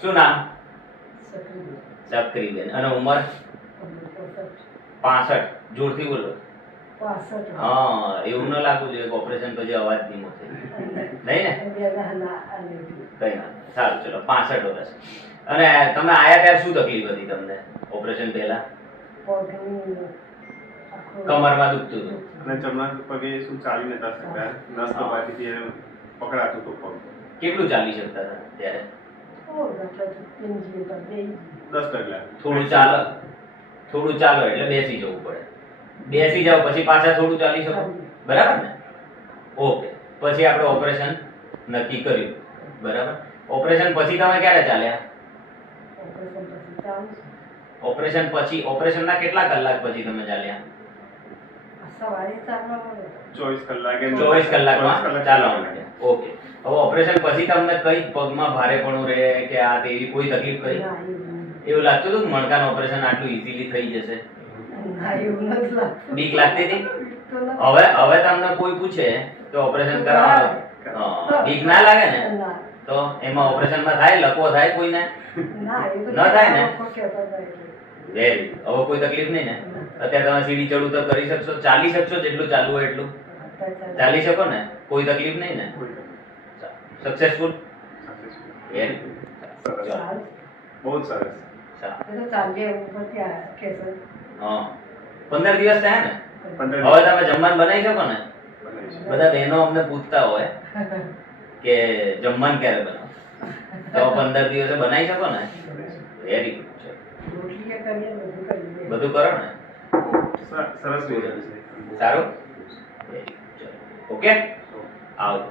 શું નામ? સક્રીબેન. અને ઉંમર 65. જોરથી બોલો. 65. હા, એવું ન લાગવું જોઈએ કે ઓપરેશન પછી અવાજ ધીમો થઈ નહીં ને? કઈ ના, સારું, ચલો 65 વર્ષ. અને તમે આયા ત્યારે શું તકલીફ હતી તમને ઓપરેશન પહેલા? કમરમાં દુખતું હતું અને જમણા પગે શું ચાલી નતા શકતા, નસ દબાતી એને પકડાતું હતું પગ. કેટલું ચાલી શકતા હતા ત્યારે? 10 ડગલા. થોડું ચાલો એટલે બેસી જવું પડે. બેસી જાવ પછી પાછા થોડું ચાલી શકો, બરાબર ને? ઓકે. પછી આપણે ઓપરેશન નક્કી કર્યું, બરાબર? ઓપરેશન પછી તમે ક્યારે ચાલ્યા? ઓપરેશન પછી, ઓપરેશનના કેટલા કલાક પછી તમે ચાલ્યા? 24 કલાકે 24 કલાકમાં ચાલવા માંડ્યા. ઓકે. હવે ઓપરેશન પછી તમને કઈ પગમાં ભારેપણું રહે કે આ તેવી કોઈ તકલીફ કરી? એવું લાગતું હતું કે મણકાનું ઓપરેશન આટલું ઈઝીલી થઈ જશે? બીક લાગતી હતી? હવે તમને કોઈ પૂછે કે ઓપરેશન કરાવવાનું, બીક ના લાગે ને? તો એમાં ઓપરેશનમાં થાય, લકવો થાય કોઈને? ન થાય ને? વેરી. હવે કોઈ તકલીફ નહીં ને? અત્યારે તમે સીડી ચડ ઉતર કરી શકશો, ચાલી શકશો, જેટલું ચાલવું હોય એટલું ચાલી શકો ને? કોઈ તકલીફ નહીં ને? સક્સેસફુલ? Very good. બહુ સરસ. હા, 15 દિવસ થયા ને? 15 હવે તમે જમવાનું બનાવી શકો ને? બધા બહેનો અમને પૂછતા હોય કે જમવાનું ક્યારે બનાવો, તો 15 દિવસે બનાવી શકો ને? Very good. બધું કરો ને? સરસ. સારું. ઓકે, આવજો.